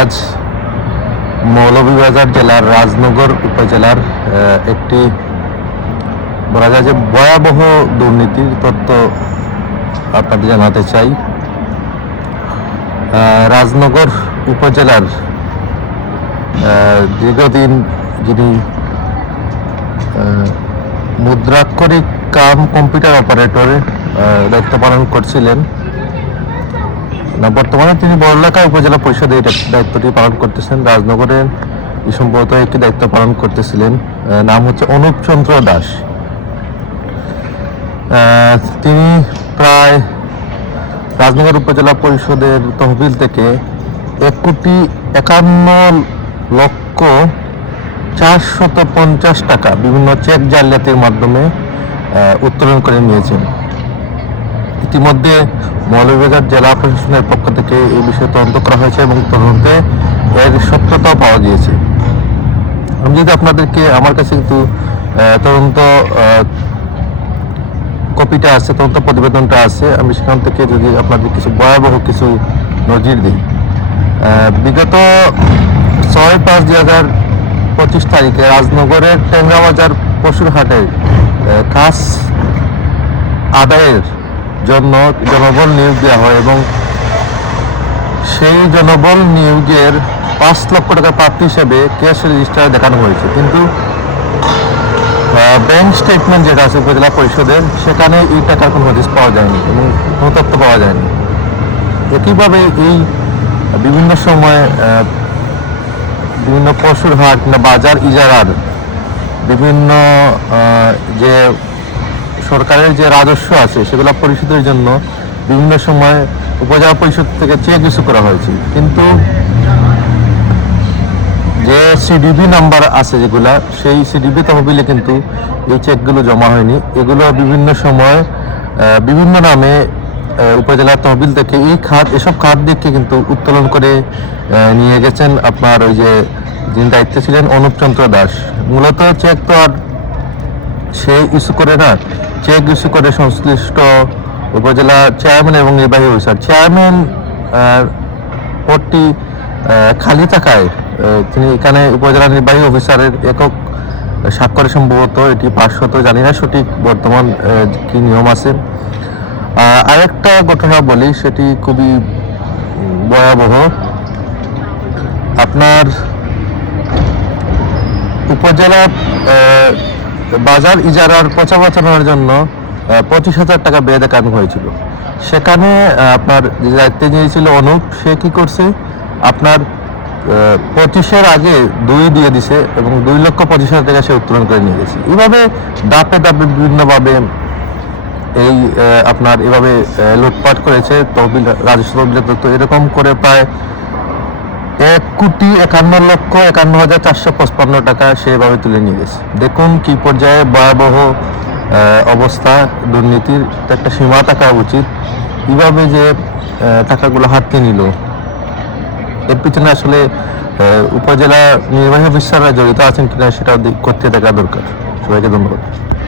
আজ মৌলভীবাজার জেলার রাজনগর উপজেলার একটি বলা যায় যে ভয়াবহ দুর্নীতির তথ্য আপনাদের জানাতে চাই। রাজনগর উপজেলার দীর্ঘদিন যিনি মুদ্রাক্ষরিক কাম কম্পিউটার অপারেটরে দায়িত্ব পালন করছিলেন না, বর্তমানে তিনি বড়লেখা উপজেলা পরিষদে দায়িত্বটি পালন করতেছেন। রাজনগরের সম্ভবত একটি দায়িত্ব পালন করতেছিলেন। নাম হচ্ছে অনুপ চন্দ্র দাস। তিনি প্রায় রাজনগর উপজেলা পরিষদের তহবিল থেকে এক কোটি একান্ন লক্ষ চারশত পঞ্চাশ টাকা বিভিন্ন চেক জালিয়াতির মাধ্যমে উত্তোলন করে নিয়েছেন। ইতিমধ্যে মৌলভীবাজার জেলা প্রশাসনের পক্ষ থেকে এই বিষয়ে তদন্ত করা হয়েছে এবং তদন্তে এর সত্যতাও পাওয়া গিয়েছে। আমি যদি আপনাদেরকে আমার কাছে কিন্তু তদন্ত কপিটা আছে, তদন্ত প্রতিবেদনটা আছে, আমি সেখান থেকে যদি আপনাদের কিছু ভয়াবহ কিছু নজির দিই। বিগত ছয় পাঁচ দুই হাজার পঁচিশ তারিখে রাজনগরের টেঙ্গাবাজার পশুর হাটের খাস আদায়ের জন্য জনবল নিয়োগ দেওয়া হয় এবং সেই জনবল নিয়োগের পাঁচ লক্ষ টাকা প্রাপ্তি হিসেবে ক্যাশ রেজিস্টার দেখানো হয়েছে। কিন্তু ব্যাংক স্টেটমেন্ট যেটা আছে উপজেলা পরিষদের সেখানে এই টাকার কোনো হদিস পাওয়া যায়নি এবং কোনো তথ্য পাওয়া যায়নি। একইভাবে এই বিভিন্ন সময় বিভিন্ন পশুর হাট না বাজার ইজারার বিভিন্ন যে সরকারের যে রাজস্ব আছে, সেগুলো পরিশোধের জন্য বিভিন্ন সময় উপজেলা পরিষদ থেকে চেক ইস্যু করা হয়েছে। কিন্তু যে সিডিবি নাম্বার আছে যেগুলা, সেই সিডিবি তহবিলে কিন্তু এই চেকগুলো জমা হয়নি। এগুলো বিভিন্ন সময় বিভিন্ন নামে উপজেলা তহবিল থেকে এই খাত, এসব খাত দিকে কিন্তু উত্তোলন করে নিয়ে গেছেন আপনার ওই যে যিনি দায়িত্বে ছিলেন অনুপ চন্দ্র দাস। মূলত চেক তো আর সে ইস্যু করে না। করে সংশ্লিষ্ট উপজেলা চেয়ারম্যান এবং নির্বাহী অফিসার চেয়ারম্যান পদটি খালি থাকায় তিনি এখানে উপজেলা নির্বাহী অফিসারের একক স্বাক্ষরে সম্ভবত এটি পাঁচশত জানি না সঠিক বর্তমান কি নিয়ম আছে। আরেকটা ঘটনা বলি, সেটি খুবই ভয়াবহ। আপনার উপজেলা বাজার ইজারার পচা বাঁচানোর জন্য পঁচিশ হাজার টাকা ব্যয় দেখানো হয়েছিল। সেখানে আপনার দায়িত্বে নিয়েছিল অনুপ, সে কি করছে? আপনার পঁচিশের আগে দুই দিয়ে দিছে এবং দুই লক্ষ পঁচিশ হাজার টাকা সে উত্তোলন করে নিয়ে গেছে। এইভাবে দাপে দাপে বিভিন্নভাবে এই আপনার এভাবে লুটপাট করেছে তহবিল, রাজস্ব তহবিলের তথ্য। এরকম করে প্রায় এক কোটি একান্ন লক্ষ একান্ন হাজার চারশো পঁচপান্ন টাকা সেভাবে তুলে নিয়ে গেছে। দেখুন কি পর্যায়ে ভয়াবহ অবস্থা, দুর্নীতির একটা সীমা থাকা উচিত। কীভাবে যে টাকাগুলো হাতকে নিল। এর পিছনে আসলে উপজেলা নির্বাহী অফিসাররা জড়িত আছেন কিনা সেটা করতে দেখা দরকার। সবাইকে ধন্যবাদ।